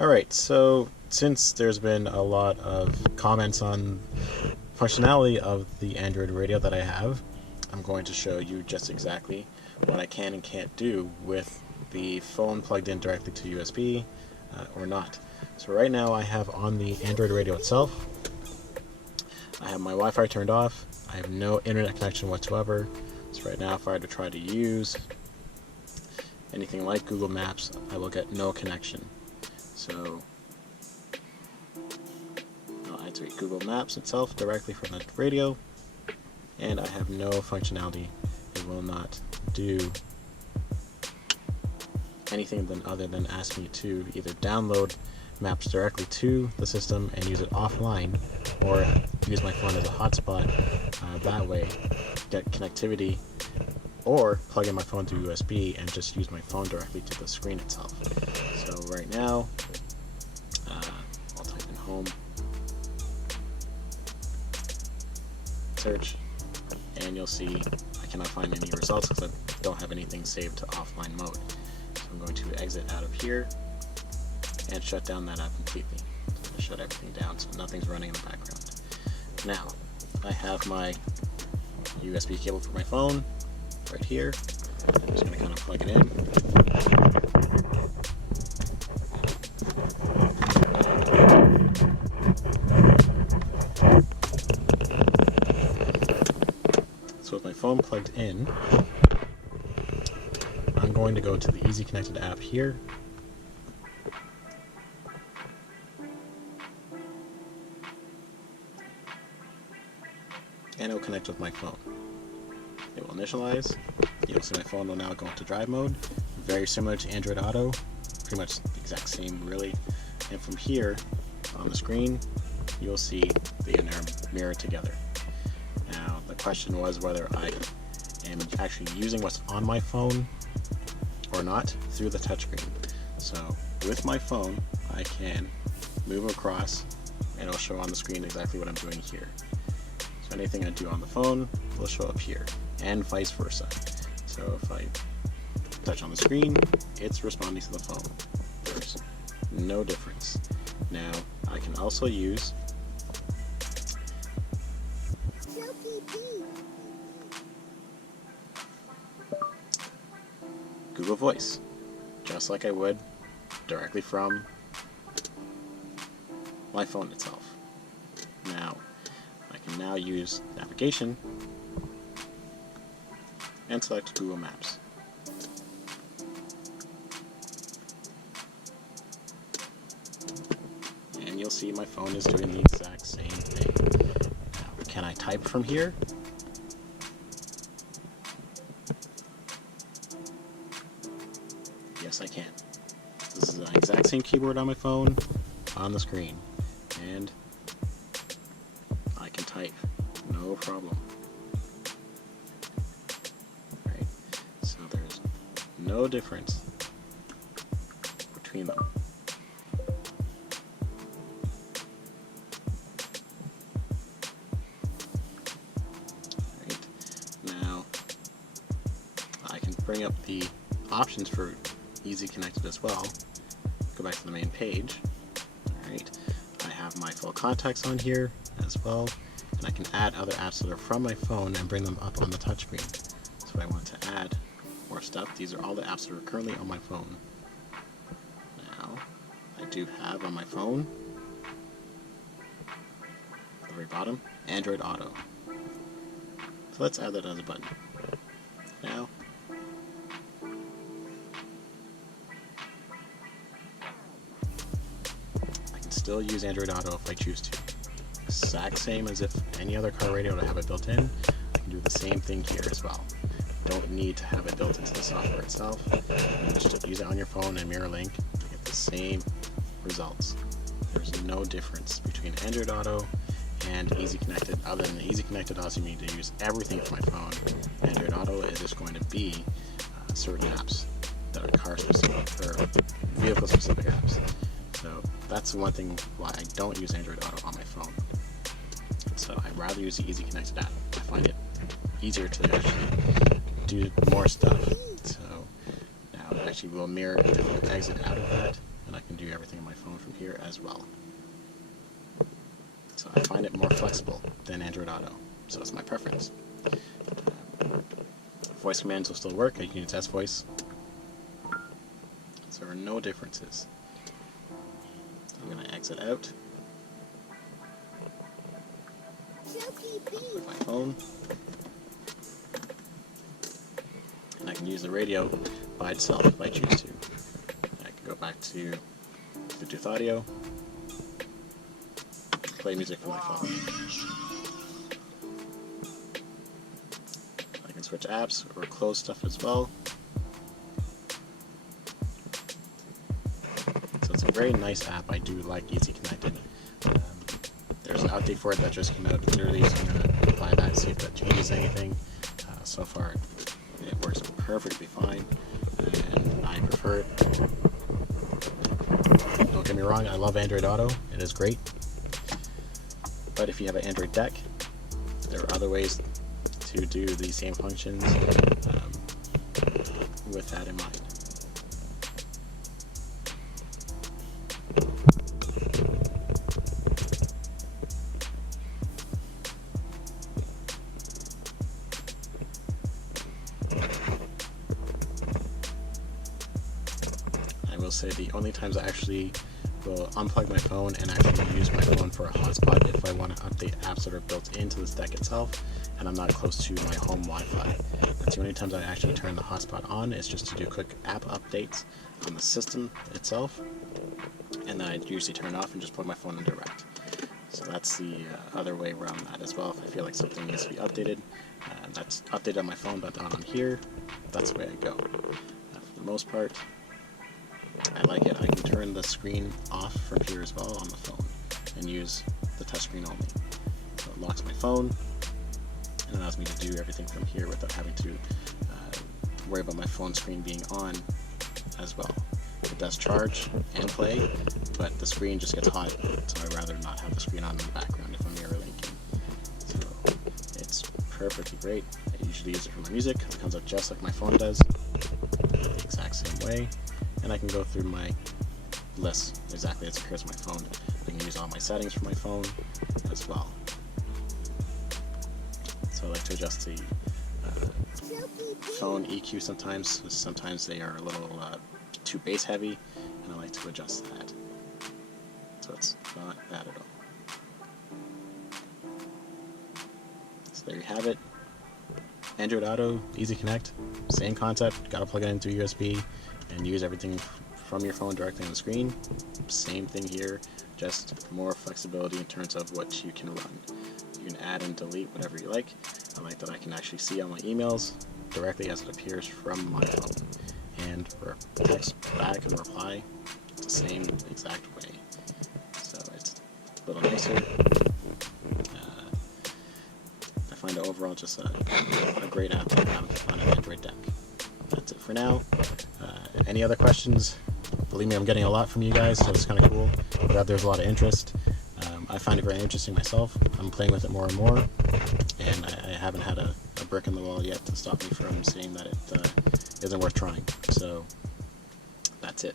Alright, so since there's been a lot of comments on functionality of the Android radio that I have, I'm going to show you just exactly what I can and can't do with the phone plugged in directly to USB or not. So right now I have on the Android radio itself, I have my Wi-Fi turned off, I have no internet connection whatsoever. So right now if I were to try to use anything like Google Maps, I will get no connection. So I'll activate Google Maps itself directly from the radio, and I have no functionality. It will not do anything other than ask me to either download maps directly to the system and use it offline, or use my phone as a hotspot, that way get connectivity, or plug in my phone through USB and just use my phone directly to the screen itself. So right now, I'll type in home, search, and you'll see I cannot find any results because I don't have anything saved to offline mode. So I'm going to exit out of here and shut down that app completely. So I'm going to shut everything down so nothing's running in the background. Now, I have my USB cable for my phone right here. I'm just going to kind of plug it in. So with my phone plugged in, I'm going to go to the Easy Connected app here. And it will connect with my phone. It will initialize. You'll see my phone will now go into drive mode. Very similar to Android Auto. Pretty much the exact same, really. And from here, on the screen, you'll see they are mirrored together. Now, the question was whether I am actually using what's on my phone or not through the touchscreen. So, with my phone, I can move across and it'll show on the screen exactly what I'm doing here. So anything I do on the phone will show up here, and vice versa. So if I touch on the screen, it's responding to the phone. There's no difference. Now, I can also use Google Voice, just like I would directly from my phone itself. Now, I can now use navigation and select Google Maps. And you'll see my phone is doing the exact same thing. Now, can I type from here? Yes, I can. This is the exact same keyboard on my phone, on the screen, and I can type, no problem. Right? So there's no difference between them. Right? Now, I can bring up the options for Easy Connected as well. Go back to the main page. Alright, I have my full contacts on here as well, and I can add other apps that are from my phone and bring them up on the touchscreen. So if I want to add more stuff, these are all the apps that are currently on my phone. Now, I do have on my phone, at the very bottom, Android Auto. So let's add that as a button. Now, still use Android Auto if I choose to. Exact same as if any other car radio would have it built in. I can do the same thing here as well. Don't need to have it built into the software itself. You just use it on your phone and mirror link to get the same results. There's no difference between Android Auto and Easy Connected, other than the Easy Connected also you need to use everything from my phone. Android Auto is just going to be certain apps that are car specific or vehicle specific apps. So that's the one thing why I don't use Android Auto on my phone. So I'd rather use the Easy Connected app. I find it easier to actually do more stuff. So now actually we'll mirror and we'll exit out of that and I can do everything on my phone from here as well. So I find it more flexible than Android Auto, so it's my preference. Voice commands will still work. I can use test voice. So there are no differences. I'm going to exit out. With my phone. And I can use the radio by itself if I choose to. I can go back to Bluetooth audio, play music from my phone. I can switch apps or close stuff as well. So it's a very nice app. I do like Easy Connected. There's an update for it that just came out literally, so I'm going to apply that and see if that changes anything. So far it works perfectly fine, and I prefer it. Don't get me wrong, I love Android Auto, it is great. But if you have an Android deck, there are other ways to do the same functions with that in mind. I will say the only times I actually will unplug my phone and actually use my phone for a hotspot if I want to update apps that are built into this deck itself and I'm not close to my home Wi-Fi. That's the only times I actually turn the hotspot on, is just to do quick app updates on the system itself, and then I usually turn it off and just plug my phone in direct. So that's the other way around that as well. If I feel like something needs to be updated, that's updated on my phone but not on here, that's the way I go. For the most part, I like it. I can turn the screen off from here as well on the phone and use the touch screen only. So it locks my phone and allows me to do everything from here without having to worry about my phone screen being on as well. It does charge and play, but the screen just gets hot, so I'd rather not have the screen on in the background if I'm mirror linking. So it's perfectly great. I usually use it for my music. It comes out just like my phone does, the exact same way. And I can go through my list exactly as appears on my phone. I can use all my settings for my phone as well. So I like to adjust the phone EQ sometimes. Sometimes they are a little too bass heavy, and I like to adjust that. So it's not bad at all. So there you have it. Android Auto, Easy Connect, same concept. Gotta plug it into USB and use everything from your phone directly on the screen. Same thing here, just more flexibility in terms of what you can run. You can add and delete whatever you like. I like that I can actually see all my emails directly as it appears from my phone, and for text back and reply, it's the same exact way. So it's a little nicer. I find it overall just a great app to have on an Android deck. That's it for now. Any other questions? Believe me, I'm getting a lot from you guys, so it's kind of cool. I'm glad there's a lot of interest. I find it very interesting myself. I'm playing with it more and more, and I haven't had a brick in the wall yet to stop me from saying that it isn't worth trying. So that's it.